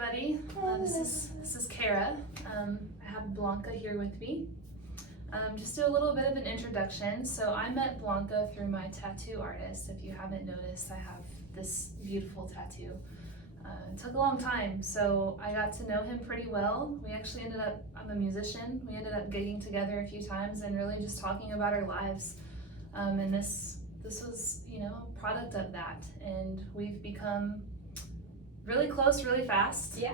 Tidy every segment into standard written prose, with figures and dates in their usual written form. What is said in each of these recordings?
everybody. This is Kara. I have Blanca here with me. Just do a little bit of an introduction. So I met Blanca through my tattoo artist. If you haven't noticed, I have this beautiful tattoo. It took a long time, so I got to know him pretty well. We actually ended up, I'm a musician, we ended up gigging together a few times and really just talking about our lives. And this was, a product of that. And we've become really close really fast. Yeah.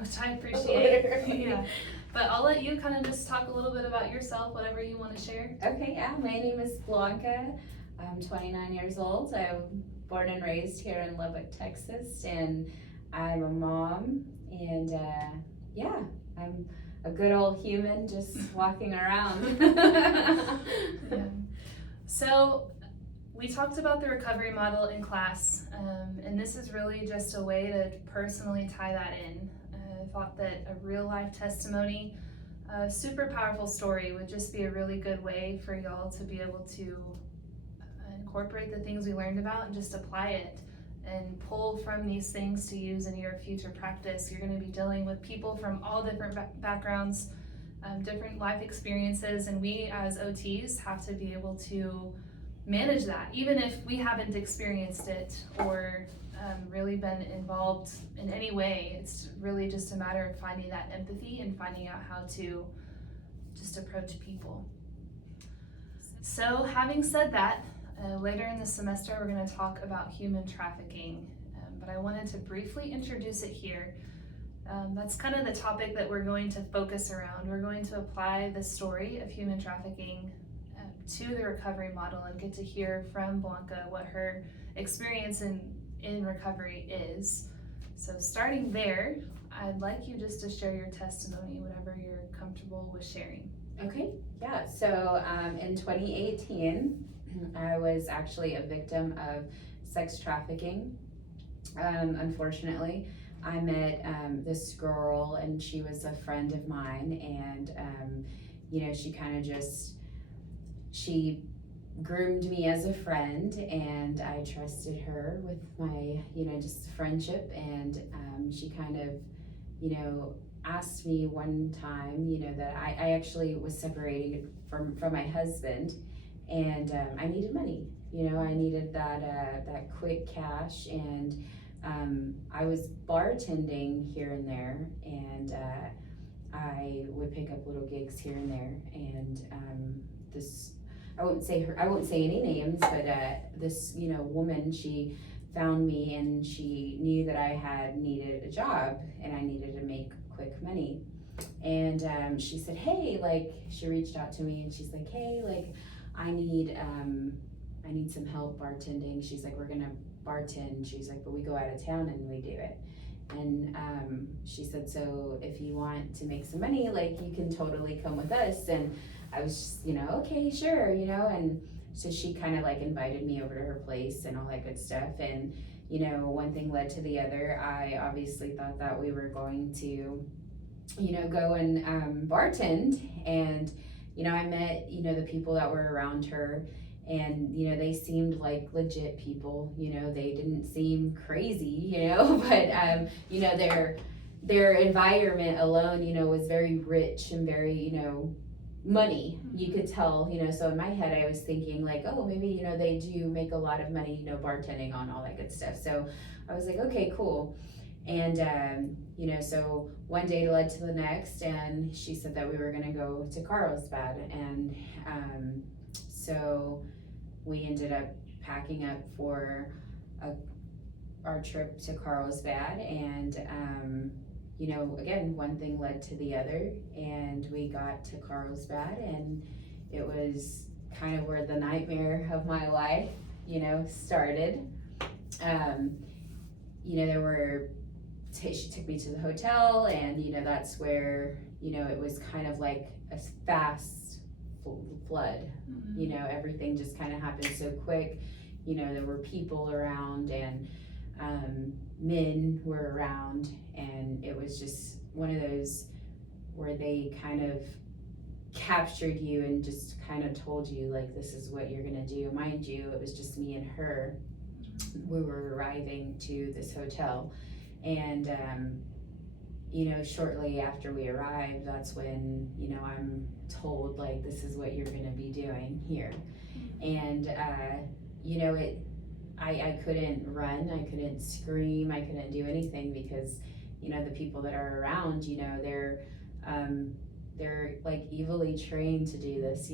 Which I appreciate. Yeah. But I'll let you kind of just talk a little bit about yourself, whatever you want to share. Okay, yeah. My name is Blanca. I'm 29 years old. I'm born and raised here in Lubbock, Texas, and I'm a mom. And I'm a good old human just walking around. Yeah. So we talked about the recovery model in class, and this is really just a way to personally tie that in. I thought that a real life testimony, a super powerful story would just be a really good way for y'all to be able to incorporate the things we learned about and just apply it and pull from these things to use in your future practice. You're going to be dealing with people from all different backgrounds, different life experiences, and we as OTs have to be able to manage that, even if we haven't experienced it or really been involved in any way. It's really just a matter of finding that empathy and finding out how to just approach people. So having said that, later in the semester we're going to talk about human trafficking, but I wanted to briefly introduce it here. That's kind of the topic that we're going to focus around. We're going to apply the story of human trafficking to the recovery model and get to hear from Blanca what her experience in recovery is. So starting there, I'd like you just to share your testimony, whatever you're comfortable with sharing. Okay, yeah. So in 2018, I was actually a victim of sex trafficking. Unfortunately, I met this girl, and she was a friend of mine, and she groomed me as a friend, and I trusted her with my, just friendship. And she kind of, asked me one time, that I actually was separated from my husband, and I needed money. I needed that quick cash, and I was bartending here and there, and I would pick up little gigs here and there, and I won't say any names, but this woman, she found me, and she knew that I needed a job and I needed to make quick money. And she said, hey, she reached out to me, and she's like, hey, I need some help bartending. She's like, we're gonna bartend. She's like, but we go out of town and we do it. And she said, so if you want to make some money, you can totally come with us. And I was just, okay, sure, and so she kind of invited me over to her place and all that good stuff. And, one thing led to the other. I obviously thought that we were going to, go and bartend. And, I met, the people that were around her, and, they seemed like legit people. They didn't seem crazy, but, their environment alone, was very rich and very, money, you could tell, so in my head I was thinking oh, maybe, they do make a lot of money, bartending on all that good stuff. So I was like, okay, cool. And so one day led to the next, and she said that we were gonna go to Carlsbad, and so we ended up packing up for our trip to Carlsbad, and again, one thing led to the other, and we got to Carlsbad, and it was kind of where the nightmare of my life, started. She took me to the hotel, and, that's where, it was kind of like a fast flood. Mm-hmm. Everything just kind of happened so quick. There were people around, and men were around, and it was just one of those where they kind of captured you and just kind of told you this is what you're gonna do. Mind you, it was just me and her. We were arriving to this hotel, and shortly after we arrived, that's when, I'm told, like, this is what you're going to be doing here. And, I couldn't run, I couldn't scream, I couldn't do anything because, the people that are around, they're like evilly trained to do this.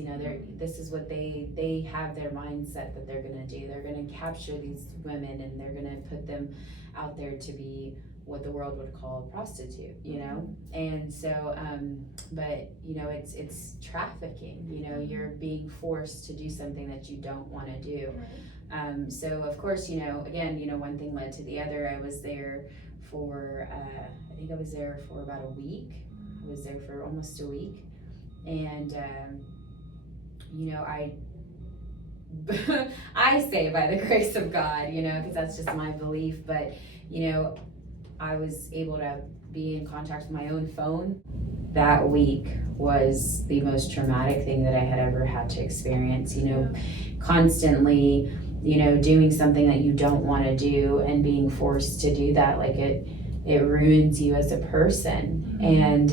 This is what they have their mindset that they're going to do. They're going to capture these women and they're going to put them out there to be what the world would call a prostitute, and so but it's trafficking. You're being forced to do something that you don't want to do. So of course, again, one thing led to the other. I was there for I think I was there for about a week. I was there for almost a week, and I say by the grace of God, because that's just my belief, but I was able to be in contact with my own phone. That week was the most traumatic thing that I had ever had to experience, constantly, doing something that you don't want to do and being forced to do that. Like it ruins you as a person. And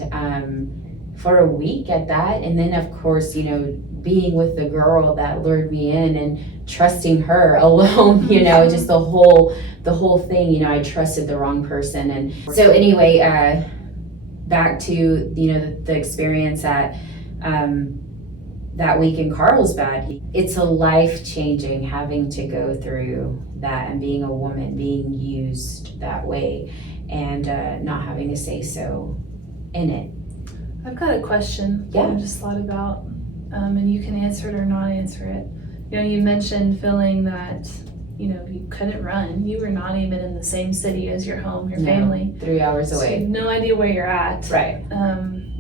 for a week at that, and then of course, being with the girl that lured me in and trusting her alone, just the whole thing, I trusted the wrong person. And so anyway, back to, the experience at that week in Carlsbad. It's a life-changing having to go through that and being a woman, being used that way, and not having a say so in it. I've got a question. Yeah. I just thought about, and you can answer it or not answer it. You mentioned feeling that, you couldn't run. You were not even in the same city as your home, your family. 3 hours away. So you have no idea where you're at. Right.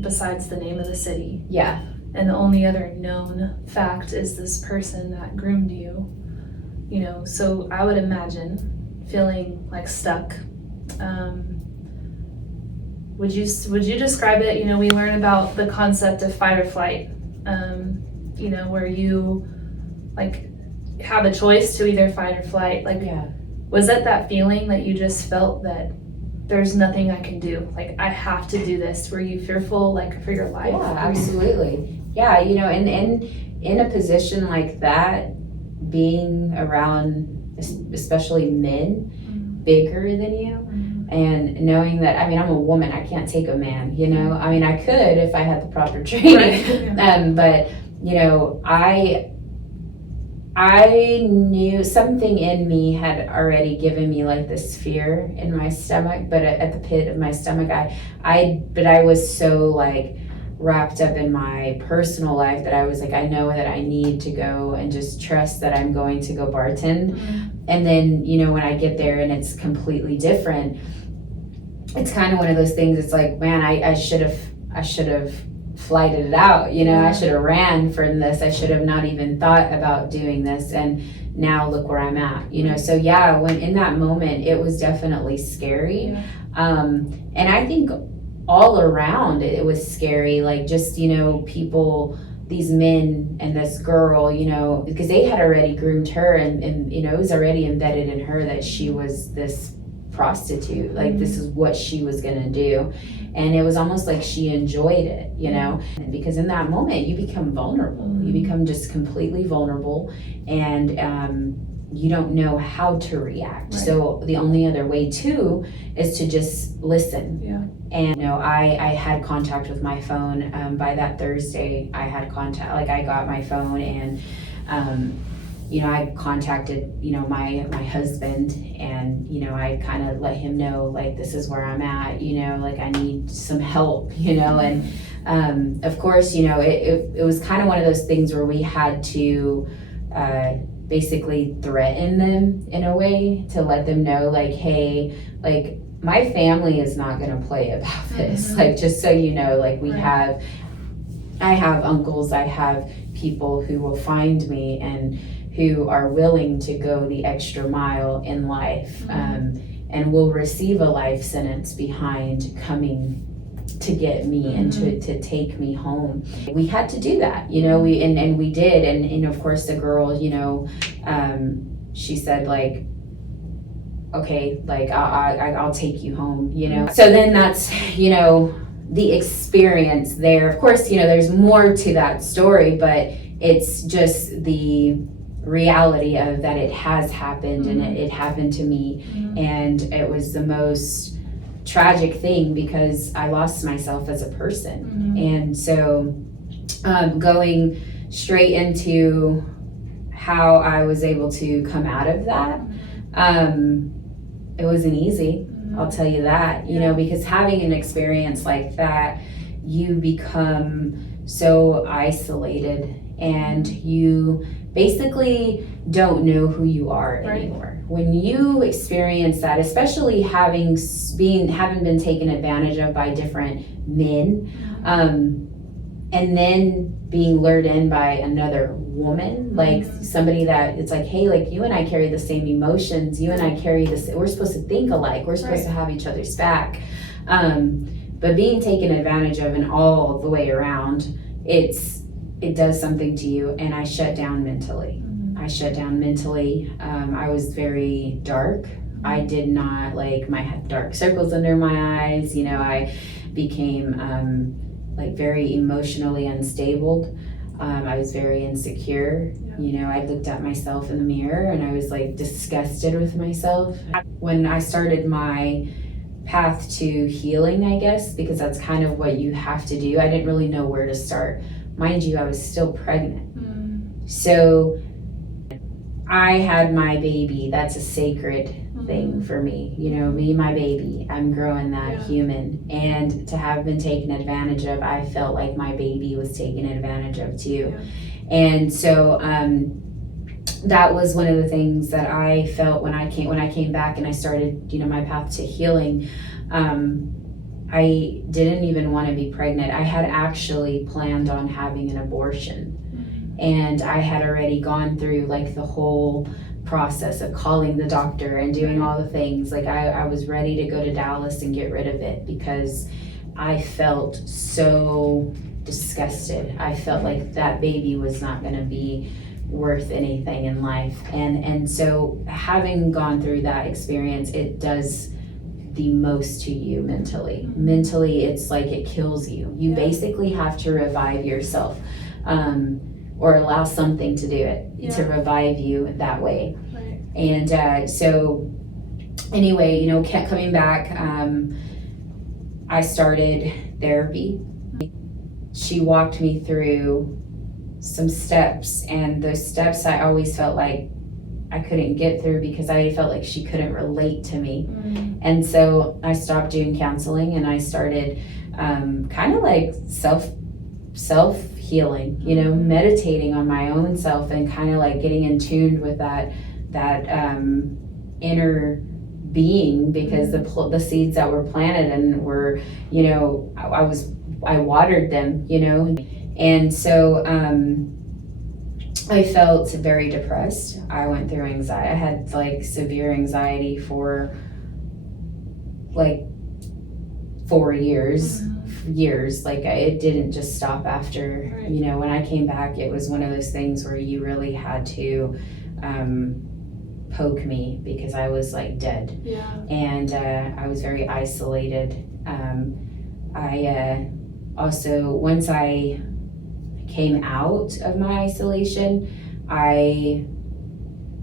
Besides the name of the city. Yeah. And the only other known fact is this person that groomed you. So I would imagine feeling like stuck. Would you describe it? We learn about the concept of fight or flight. Where you like have a choice to either fight or flight. Like, yeah. Was that feeling that you just felt that there's nothing I can do? Like, I have to do this. Were you fearful, like, for your life? Yeah, absolutely. Yeah, and in a position like that, being around especially men bigger than you, and knowing that, I'm a woman, I can't take a man, I could if I had the proper training. Right. But I knew something in me had already given me like this fear in my stomach, but at the pit of my stomach, I was so like wrapped up in my personal life that I was like, I know that I need to go and just trust that I'm going to go bartend. And then, when I get there and it's completely different, it's kind of one of those things. It's like, man, I should have flighted it out, I should have ran from this. I should have not even thought about doing this. And now look where I'm at, So yeah, when in that moment, it was definitely scary. Yeah. And I think all around it was scary, like just, people, these men and this girl, because they had already groomed her and it was already embedded in her that she was this prostitute, like this is what she was gonna do. And it was almost like she enjoyed it, and because in that moment you become vulnerable, you become just completely vulnerable, and you don't know how to react. Right. So the only other way too is to just listen. Yeah. And I had contact with my phone. By that Thursday, I had contact. Like I got my phone, and I contacted my husband, and I kind of let him know, like, this is where I'm at. Like I need some help. And of course, it was kind of one of those things where we had to basically threaten them in a way to let them know, like, hey, like, my family is not going to play about this. Like, just so you know, like, I have uncles, I have people who will find me and who are willing to go the extra mile in life, and will receive a life sentence behind coming to get me and to take me home. We had to do that, we did. And of course the girl, she said, like, okay, like I'll take you home, you know. So then that's, you know, the experience there. Of course, you know, there's more to that story, but it's just the reality of that it has happened, and it happened to me, and it was the most tragic thing because I lost myself as a person. And so going straight into how I was able to come out of that, it wasn't easy, I'll tell you that, you know, because having an experience like that, you become so isolated and you basically don't know who you are anymore. When you experience that, especially having been taken advantage of by different men, and then being lured in by another woman, like somebody that it's like, hey, like you and I carry the same emotions, you and I carry this, we're supposed to think alike, we're supposed to have each other's back, but being taken advantage of and all the way around, it does something to you. And I shut down mentally. I was very dark. I did not, like, I had dark circles under my eyes, you know. I became like very emotionally unstable. I was very insecure. You know, I looked at myself in the mirror and I was like disgusted with myself. When I started my path to healing, I guess, because that's kind of what you have to do, I didn't really know where to start. Mind you, I was still pregnant. So I had my baby. That's a sacred thing for me, you know, me, my baby, I'm growing that human, and to have been taken advantage of, I felt like my baby was taken advantage of too. And so that was one of the things that I felt when I came back and I started, you know, my path to healing. I didn't even want to be pregnant. I had actually planned on having an abortion, and I had already gone through like the whole process of calling the doctor and doing all the things. Like I was ready to go to Dallas and get rid of it because I felt so disgusted. I felt like that baby was not going to be worth anything in life. And so having gone through that experience, it does the most to you mentally. Mentally, it's like it kills you. You basically have to revive yourself, or allow something to do it to revive you that way. And so anyway, you know, kept coming back. I started therapy. She walked me through some steps, and those steps I always felt like I couldn't get through because I felt like she couldn't relate to me. And so I stopped doing counseling and I started kind of like self healing, you know, meditating on my own self and kind of like getting in tune with that inner being, because the seeds that were planted and were, you know, I watered them, you know. And so I felt very depressed. I went through anxiety. I had like severe anxiety for like 4 years. Like it didn't just stop after, you know, when I came back, it was one of those things where you really had to poke me because I was like dead. And I was very isolated. I also, once I came out of my isolation, I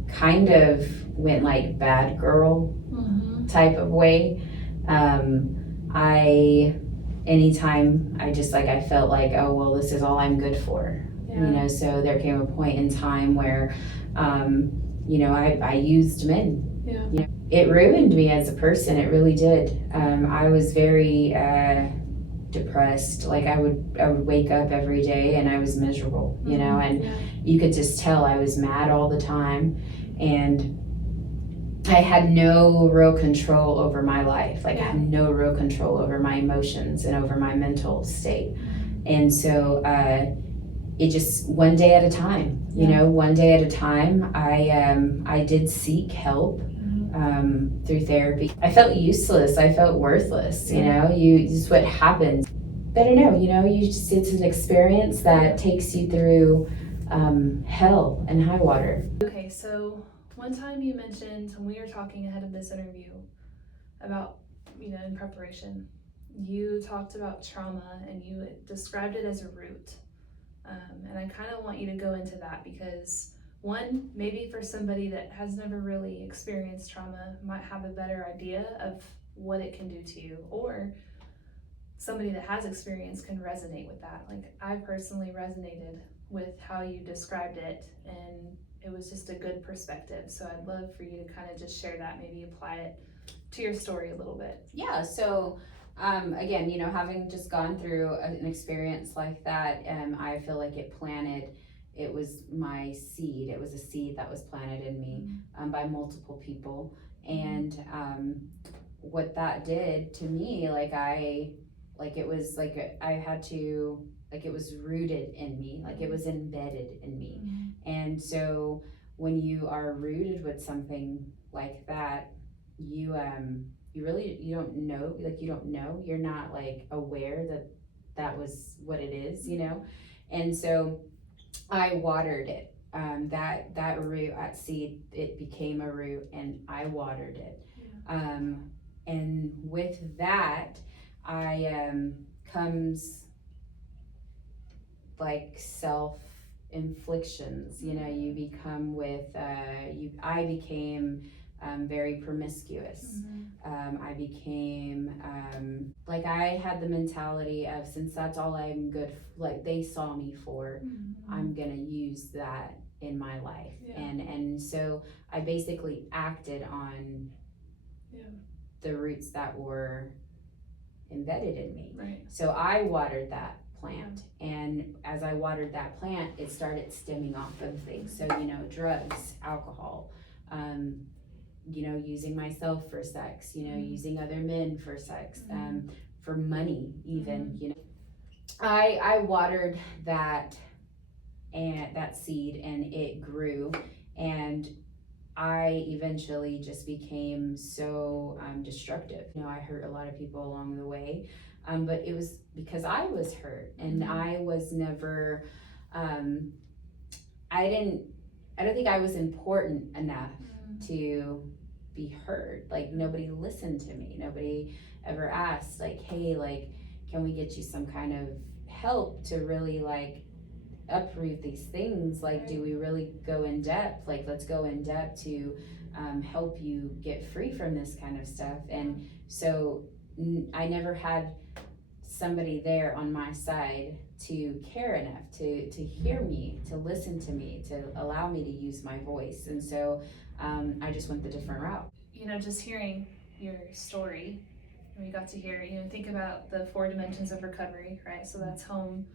kind of went like bad girl type of way. Anytime I felt like, oh, well, this is all I'm good for, you know. So there came a point in time where, you know, I used men. You know, it ruined me as a person. It really did. I was very depressed. Like I would wake up every day and I was miserable, you know, and you could just tell I was mad all the time, and I had no real control over my life. Like I had no real control over my emotions and over my mental state. And so it just one day at a time, you know, one day at a time. I did seek help through therapy. I felt useless. I felt worthless, you know. Just what happens. But I know, you know, it's an experience that takes you through hell and high water. Okay, so one time you mentioned when we were talking ahead of this interview about, in preparation, you talked about trauma and you described it as a root. And I kind of want you to go into that because, one, maybe for somebody that has never really experienced trauma, might have a better idea of what it can do to you, or somebody that has experience can resonate with that. Like, I personally resonated with how you described it, and it was just a good perspective. So I'd love for you to kind of just share that, maybe apply it to your story a little bit. Yeah, so again, having just gone through an experience like that, I feel like it was my seed. It was a seed that was planted in me by multiple people. And what that did to me, it was like I had to, like it was rooted in me, like it was embedded in me. And so when you are rooted with something like that, you really, you don't know, you're not like aware that that was what it is, and so I watered it. That root, that seed, it became a root, and I watered it. And with that, I comes like self inflictions. You become with I became very promiscuous. I became like, I had the mentality of, since that's all I'm good like they saw me for, I'm gonna use that in my life. And so I basically acted on the roots that were embedded in me. So I watered that plant, and as I watered that plant, it started stemming off of things. So drugs, alcohol, using myself for sex, using other men for sex, for money even. I watered that seed, and it grew, and I eventually just became so destructive. I hurt a lot of people along the way, but it was because I was hurt, and I was never, I don't think I was important enough to be heard. Like, nobody listened to me. Nobody ever asked, like, hey, like, can we get you some kind of help to really like uproot these things? Like, do we really go in depth? Like, let's go in depth to help you get free from this kind of stuff. And so I never had somebody there on my side to care enough to hear me, to listen to me, to allow me to use my voice. And so I just went the different route. Just hearing your story, we got to hear, think about the 4 dimensions of recovery, right? So that's home,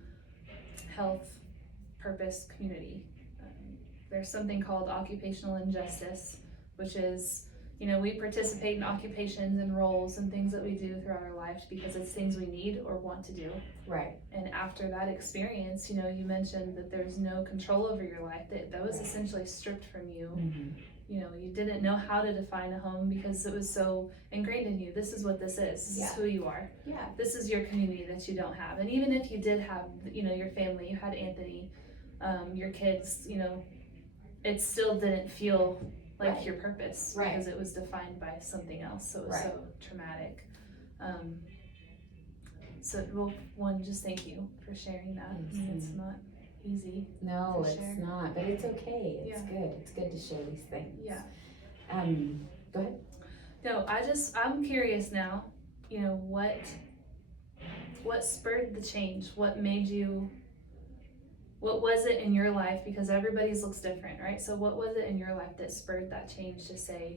health, purpose, community. There's something called occupational injustice, which is, we participate in occupations and roles and things that we do throughout our lives because it's things we need or want to do. Right. And after that experience, you mentioned that there's no control over your life, that was essentially stripped from you. You didn't know how to define a home because it was so ingrained in you. This is what this is. This is who you are. This is your community that you don't have. And even if you did have, your family, you had Anthony, your kids, it still didn't feel like your purpose because it was defined by something else. So it was so traumatic. So one, just thank you for sharing that. It's not easy. No, it's not, but it's okay. It's good. It's good to share these things. Go ahead. No, I'm curious now, what spurred the change? What was it in your life? Because everybody's looks different, right? So what was it in your life that spurred that change to say,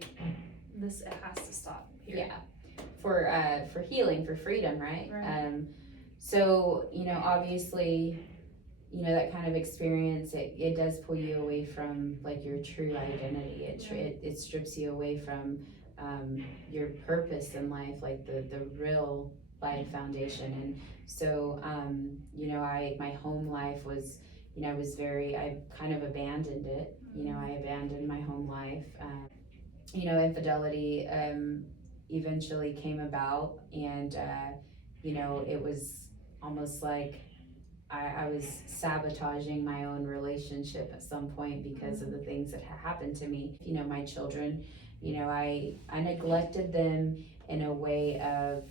it has to stop here? For healing, for freedom, right? So, obviously, that kind of experience, it does pull you away from like your true identity. It strips you away from your purpose in life, like the real life foundation. And so my home life was, I kind of abandoned it. I abandoned my home life. Infidelity eventually came about, and it was almost like I was sabotaging my own relationship at some point because of the things that happened to me. You know, my children, you know, I neglected them in a way of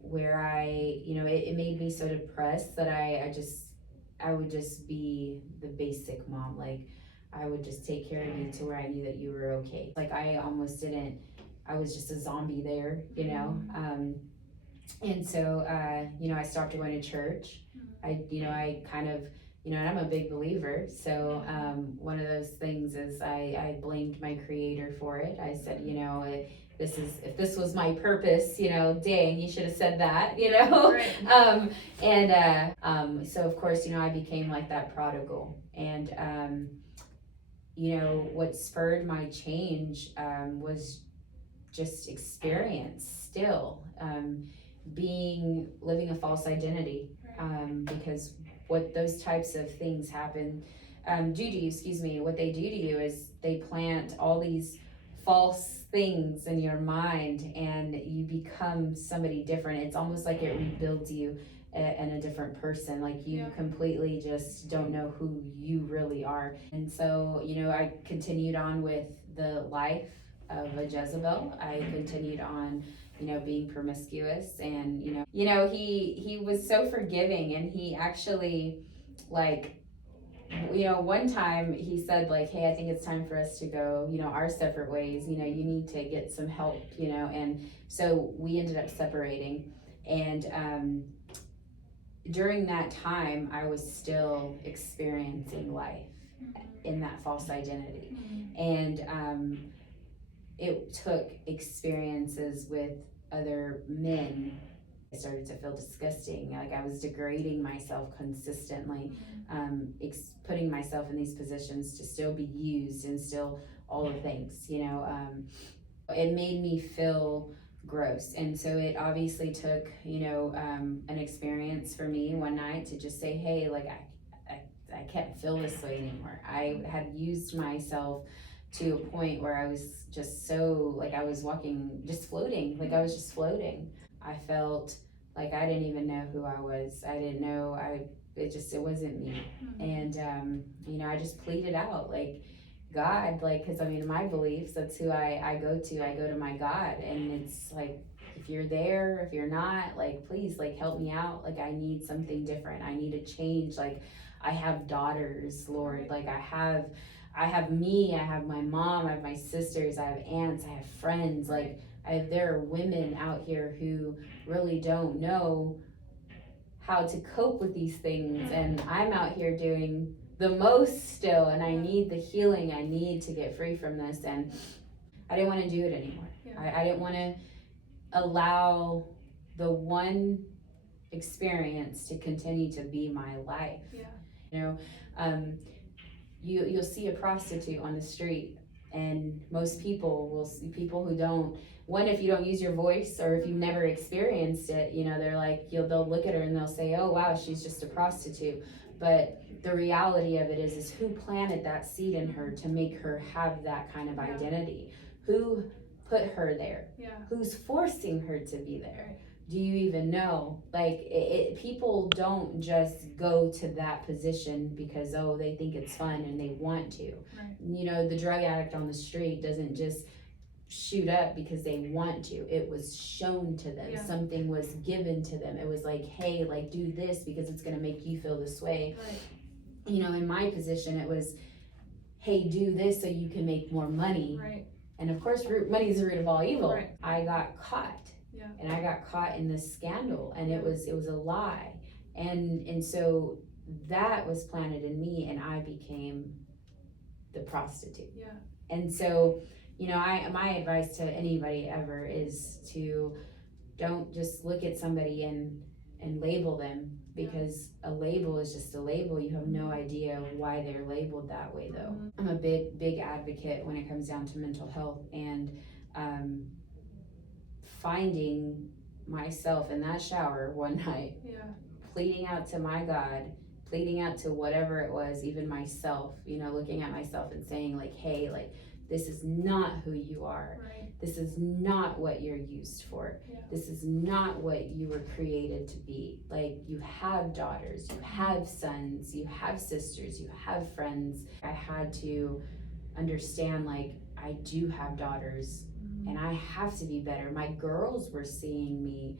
where it made me so depressed that I would just be the basic mom. Like, I would just take care of you to where I knew that you were okay. Like, I was just a zombie there, you know. And so, I stopped going to church. I kind of, and I'm a big believer. So, one of those things is I blamed my creator for it. I said, if this was my purpose, dang, you should have said that, Right. So of course, I became like that prodigal. And, what spurred my change, was just experience still. Living a false identity, because what those types of things happen do to you, what they do to you is they plant all these false things in your mind and you become somebody different. It's almost like it rebuilds you and a different person. Like, you completely just don't know who you really are. And so, I continued on with the life of a Jezebel. I continued on, being promiscuous, and he was so forgiving, and he actually, like, one time he said, like, hey, I think it's time for us to go, our separate ways. You need to get some help, and so we ended up separating. And during that time, I was still experiencing life in that false identity. And it took experiences with other men. I started to feel disgusting. Like, I was degrading myself consistently, putting myself in these positions to still be used and still all the things, it made me feel gross. And so it obviously took, an experience for me one night to just say, hey, like, I can't feel this way anymore. I had used myself to a point where I was just so, like, I was walking, just floating, like I was just floating. I felt like I didn't even know who I was. I didn't know, it wasn't me. And, I just pleaded out, like, God, like, cause my beliefs, that's who I go to my God. And it's like, if you're there, if you're not, like, please, like, help me out. Like, I need something different. I need a change. Like, I have daughters, Lord. Like, I have me, I have my mom, I have my sisters, I have aunts, I have friends. Like, there are women out here who really don't know how to cope with these things, and I'm out here doing the most still, and I need the healing. I need to get free from this, and I didn't want to do it anymore. I didn't want to allow the one experience to continue to be my life. You'll see a prostitute on the street, and most people will see people who don't. One, if you don't use your voice, or if you've never experienced it, they're like, they'll look at her and they'll say, oh wow, she's just a prostitute. But the reality of it is who planted that seed in her to make her have that kind of identity? Who put her there? Who's forcing her to be there? Do you even know? Like, people don't just go to that position because, they think it's fun and they want to. The drug addict on the street doesn't just shoot up because they want to. It was shown to them. Something was given to them. It was like, hey, like, do this because it's going to make you feel this way. In my position, it was, hey, do this so you can make more money. And of course, money is the root of all evil. I got caught. And I got caught in this scandal, and it was a lie. And so that was planted in me, and I became the prostitute. And so, my advice to anybody ever is to don't just look at somebody and label them, because a label is just a label. You have no idea why they're labeled that way, though. I'm a big advocate when it comes down to mental health, and finding myself in that shower one night, pleading out to my God, pleading out to whatever it was, even myself, looking at myself and saying, like, hey, like, This is not who you are. Right. This is not what you're used for. Yeah. This is not what you were created to be. Like, you have daughters, you have sons, you have sisters, you have friends. I had to understand, like, I do have daughters and I have to be better. My girls were seeing me.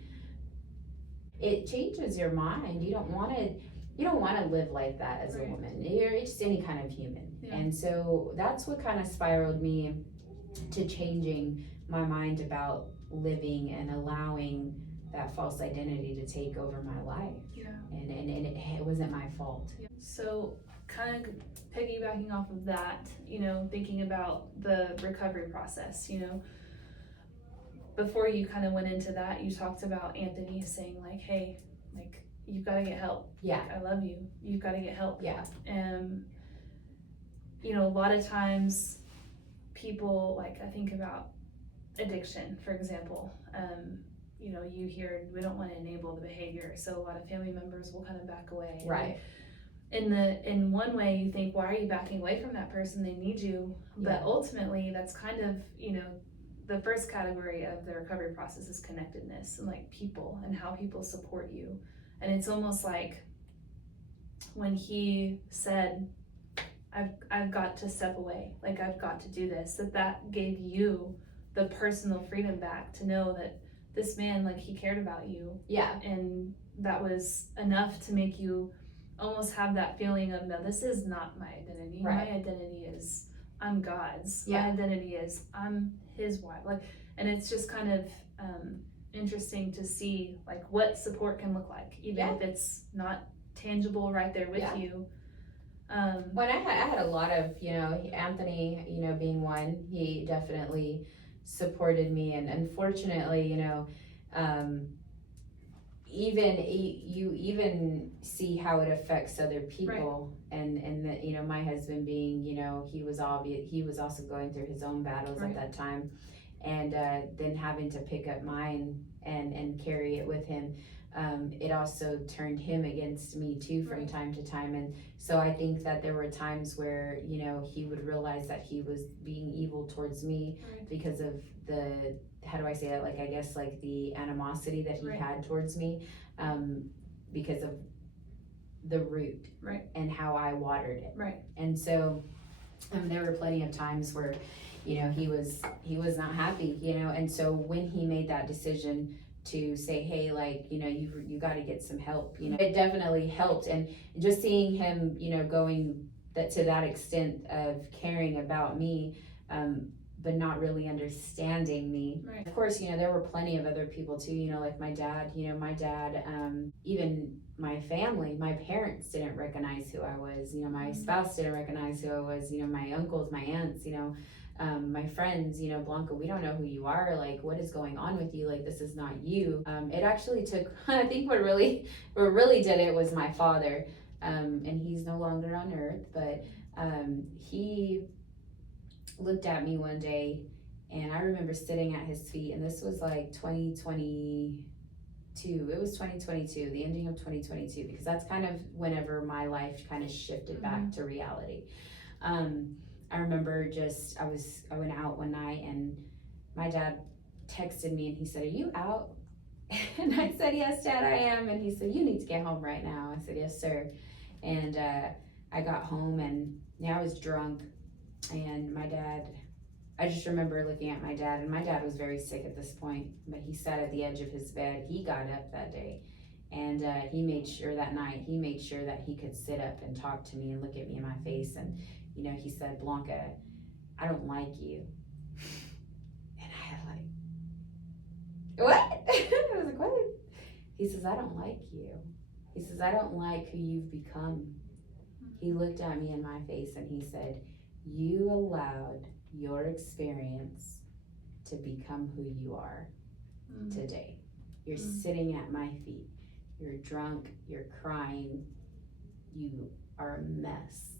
It changes your mind. You don't want to live like that as a woman. You're just any kind of human. Yeah. And so that's what kind of spiraled me to changing my mind about living and allowing that false identity to take over my life. Yeah. And it wasn't my fault. Yeah. So kind of piggybacking off of that, you know, thinking about the recovery process, you know, before you kind of went into that, you talked about Anthony saying like, hey, like, you've got to get help. Yeah. Like, I love you. You've got to get help. Yeah. You know, a lot of times people, like, I think about addiction, for example. You know, you hear, we don't want to enable the behavior, so a lot of family members will kind of back away. Right. In one way, you think, why are you backing away from that person? They need you. But Yeah. ultimately, that's kind of, you know, the first category of the recovery process is connectedness and like people and how people support you. And it's almost like when he said, I've got to step away, like, I've got to do this, that gave you the personal freedom back to know that this man, like, he cared about you. Yeah. And that was enough to make you almost have that feeling of, no, this is not my identity. Right. My identity is I'm God's. Yeah. My identity is I'm his wife. Like, and it's just kind of interesting to see like what support can look like, even if it's not tangible right there with you. When I had a lot of, you know, Anthony, you know, being one, he definitely supported me, and unfortunately, you know, you even see how it affects other people. Right. And that, you know, my husband being, you know, he was also going through his own battles at that time, and then having to pick up mine and carry it with him. It also turned him against me too from time to time. And so I think that there were times where, you know, he would realize that he was being evil towards me because of the, how do I say that? Like, I guess like the animosity that he had towards me, because of the root and how I watered it. Right. And so there were plenty of times where, you know, he was not happy, you know. And so when he made that decision to say, hey, like, you know, you got to get some help, you know, it definitely helped. And just seeing him, you know, going to that extent of caring about me, but not really understanding me. Right. Of course, you know, there were plenty of other people too, you know, like my dad, even my family, my parents didn't recognize who I was, you know, my spouse didn't recognize who I was, you know, my uncles, my aunts, you know, my friends, you know, Blanca, we don't know who you are, like, what is going on with you, like, this is not you. It actually took, I think what really did it was my father, and he's no longer on earth, but he looked at me one day, and I remember sitting at his feet, and this was like 2022, it was 2022, the ending of 2022, because that's kind of whenever my life kind of shifted back to reality. I remember I went out one night, and my dad texted me, and he said, "Are you out?" And I said, "Yes, Dad, I am." And he said, "You need to get home right now." I said, "Yes, sir." And I got home, and I was drunk, and my dad, I just remember looking at my dad, and my dad was very sick at this point, but he sat at the edge of his bed. He got up that day, and he made sure that he could sit up and talk to me and look at me in my face. And you know, he said, "Blanca, I don't like you." And I had like, what? I was like, what? He says, "I don't like you." He says, "I don't like who you've become." He looked at me in my face and he said, "You allowed your experience to become who you are today. You're sitting at my feet. You're drunk, you're crying, you are a mess."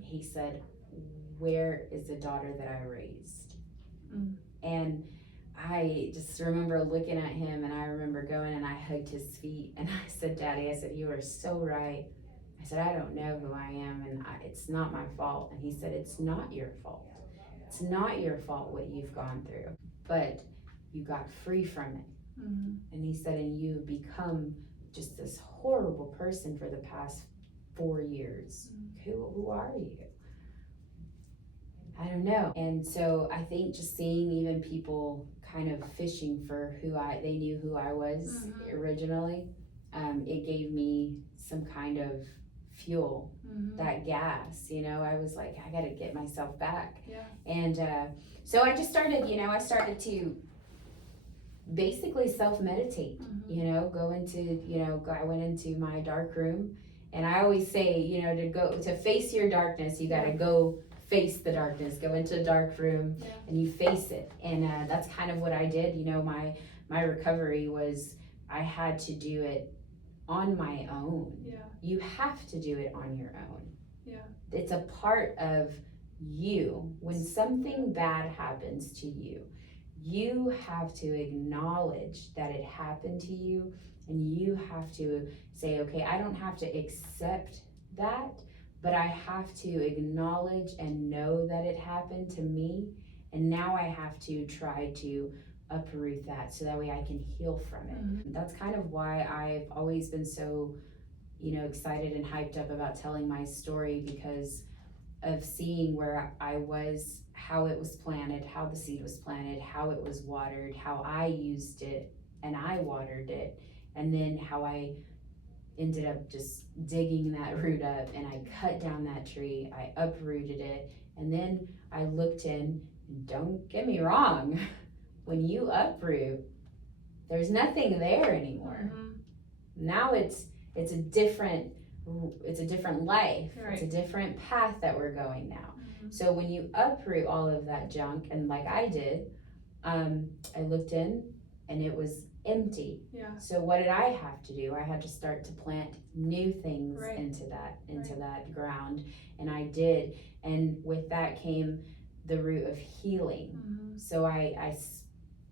He said, "Where is the daughter that I raised?" And I just remember looking at him, and I remember going and I hugged his feet, and I said, "Daddy," I said, "you are so right." I said, "I don't know who I am, and it's not my fault." And he said, "It's not your fault. It's not your fault what you've gone through, but you got free from it. Mm-hmm. And he said, and you become just this horrible person for the past 4 years. Who are you? I don't know. And so I think just seeing even people kind of fishing for they knew who I was originally, it gave me some kind of fuel, that gas, I was like, I gotta get myself back. Yeah. And so I just started, I started to basically self-meditate, go into, I went into my dark room, and I always say, to face your darkness, you gotta go face the darkness, go into a dark room, and you face it. And that's kind of what I did. My recovery was, I had to do it on my own. Yeah. You have to do it on your own. Yeah. It's a part of you. When something bad happens to you, you have to acknowledge that it happened to you, and you have to say, okay, I don't have to accept that, but I have to acknowledge and know that it happened to me, and now I have to try to uproot that so that way I can heal from it. That's kind of why I've always been so, excited and hyped up about telling my story, because of seeing where I was, how it was planted, how the seed was planted, how it was watered, how I used it and I watered it, and then how I ended up just digging that root up, and I cut down that tree, I uprooted it, and then I looked in, and don't get me wrong, when you uproot, there's nothing there anymore. Now it's a different life. Right. It's a different path that we're going now. So when you uproot all of that junk, and like I did, I looked in, and it was empty. Yeah. So what did I have to do? I had to start to plant new things into that ground, and I did. And with that came the root of healing. So I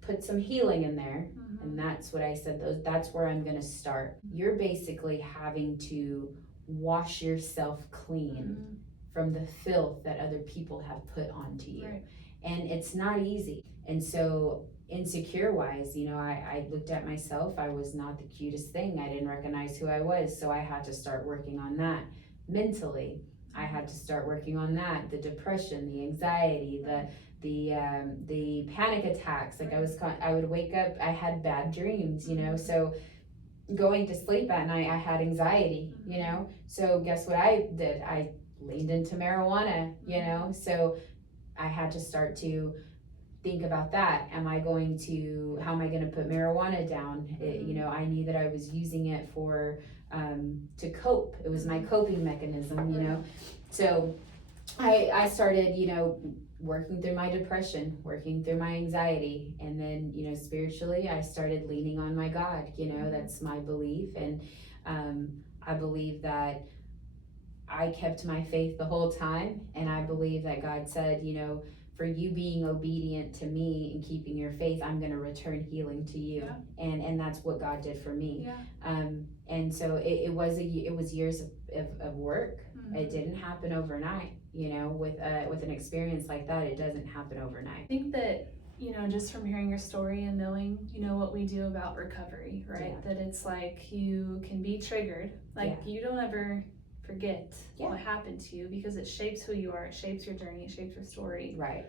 put some healing in there, and that's what I said, that's where I'm gonna start. You're basically having to wash yourself clean from the filth that other people have put onto you. Right. And it's not easy. And so insecure wise, I looked at myself, I was not the cutest thing, I didn't recognize who I was, so I had to start working on that. Mentally, I had to start working on that, the depression, the anxiety, the panic attacks. Like I would wake up, I had bad dreams, so going to sleep at night, I had anxiety, so guess what I did? I leaned into marijuana, so I had to start to think about that. How am I going to put marijuana down? I knew that I was using it for to cope. It was my coping mechanism, so I started, working through my depression, working through my anxiety, and then, spiritually, I started leaning on my God. That's my belief, and I believe that I kept my faith the whole time, and I believe that God said, for you being obedient to me and keeping your faith, I'm going to return healing to you. Yeah. And that's what God did for me. Yeah. And so it was years of work. It didn't happen overnight. With an experience like that, it doesn't happen overnight. I think that, just from hearing your story and knowing, what we do about recovery, right? Yeah. That it's like you can be triggered. Like you don't ever forget what happened to you, because it shapes who you are, it shapes your journey, it shapes your story. Right.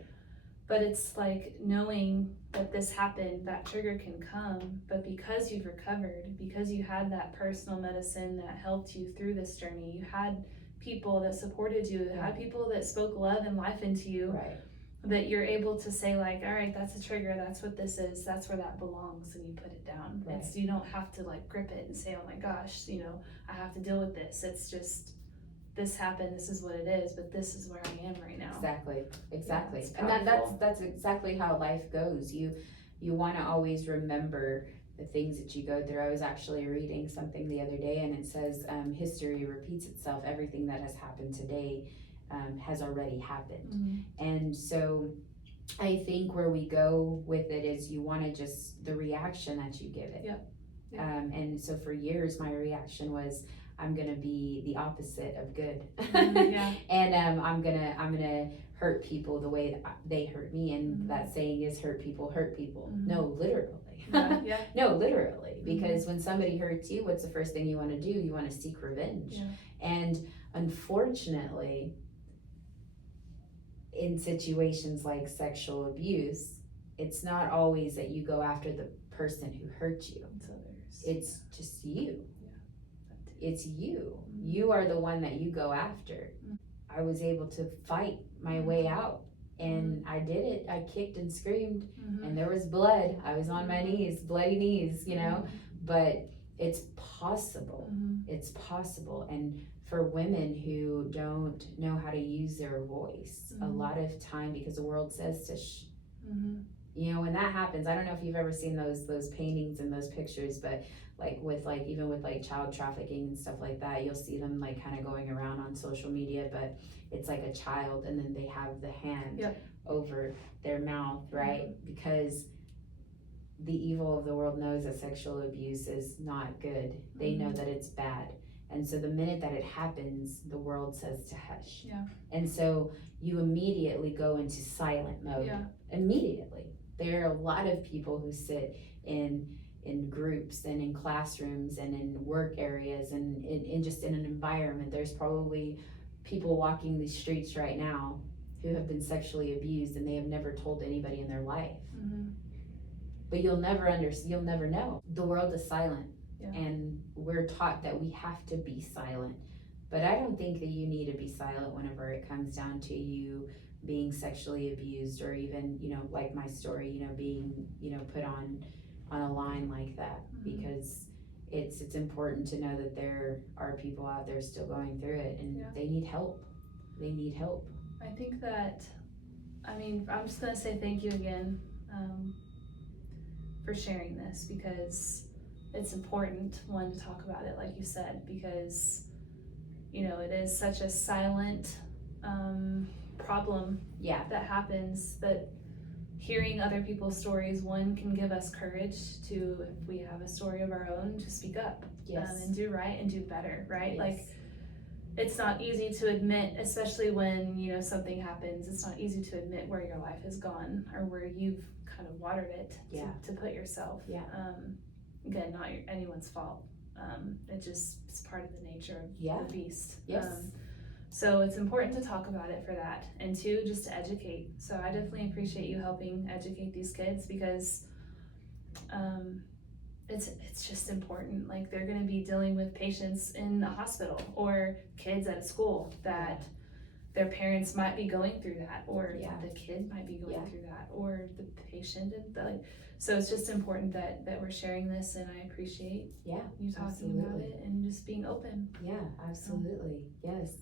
But it's like knowing that this happened, that trigger can come, but because you've recovered, because you had that personal medicine that helped you through this journey, you had people that supported you, you had people that spoke love and life into you, that you're able to say like, all right, that's a trigger, that's what this is, that's where that belongs, and you put it down. Right. You don't have to like grip it and say, oh my gosh, I have to deal with this. It's just, this happened, this is what it is, but this is where I am right now. Exactly. And that's exactly how life goes. You want to always remember the things that you go through. I was actually reading something the other day, and it says history repeats itself. Everything that has happened today has already happened. And so I think where we go with it is you want to just the reaction that you give it. And so for years my reaction was, I'm gonna be the opposite of good. And I'm gonna hurt people the way they hurt me, and that saying is hurt people. No, literally. Yeah. No, literally, because when somebody hurts you, what's the first thing you want to do? You want to seek revenge. And unfortunately, in situations like sexual abuse, it's not always that you go after the person who hurt you. It's just you. It's you. You are the one that you go after. I was able to fight my way out, and I did it. I kicked and screamed, and there was blood. I was on my knees, bloody knees, you know, but it's possible. It's possible. And for women who don't know how to use their voice, a lot of time, because the world says to you know, when that happens, I don't know if you've ever seen those paintings and those pictures, but even with child trafficking and stuff like that, you'll see them kind of going around on social media, but it's like a child, and then they have the hand over their mouth, right? Because the evil of the world knows that sexual abuse is not good. They know that it's bad. And so the minute that it happens, the world says to hush. And so you immediately go into silent mode. Immediately. There are a lot of people who sit in groups and in classrooms and in work areas and in just in an environment. There's probably people walking the streets right now who have been sexually abused, and they have never told anybody in their life. But you'll never know. The world is silent. And we're taught that we have to be silent. But I don't think that you need to be silent whenever it comes down to you being sexually abused, or even, like my story, being, put on a line like that, because it's important to know that there are people out there still going through it, and they need help. I think that, I'm just gonna say thank you again for sharing this, because it's important, one, to talk about it, like you said, because it is such a silent problem that happens, that hearing other people's stories, one, can give us courage to, if we have a story of our own, to speak up and do right and do better, right? It's not easy to admit, especially when something happens. It's not easy to admit where your life has gone, or where you've kind of watered it to put yourself. Again, not anyone's fault. It's part of the nature of the beast. So it's important to talk about it for that, and two, just to educate. So I definitely appreciate you helping educate these kids, because it's just important. They're going to be dealing with patients in a hospital, or kids at a school that their parents might be going through that, or the kid might be going through that, or the patient, and so it's just important that we're sharing this, and I appreciate you talking about it and just being open. Absolutely. Yes.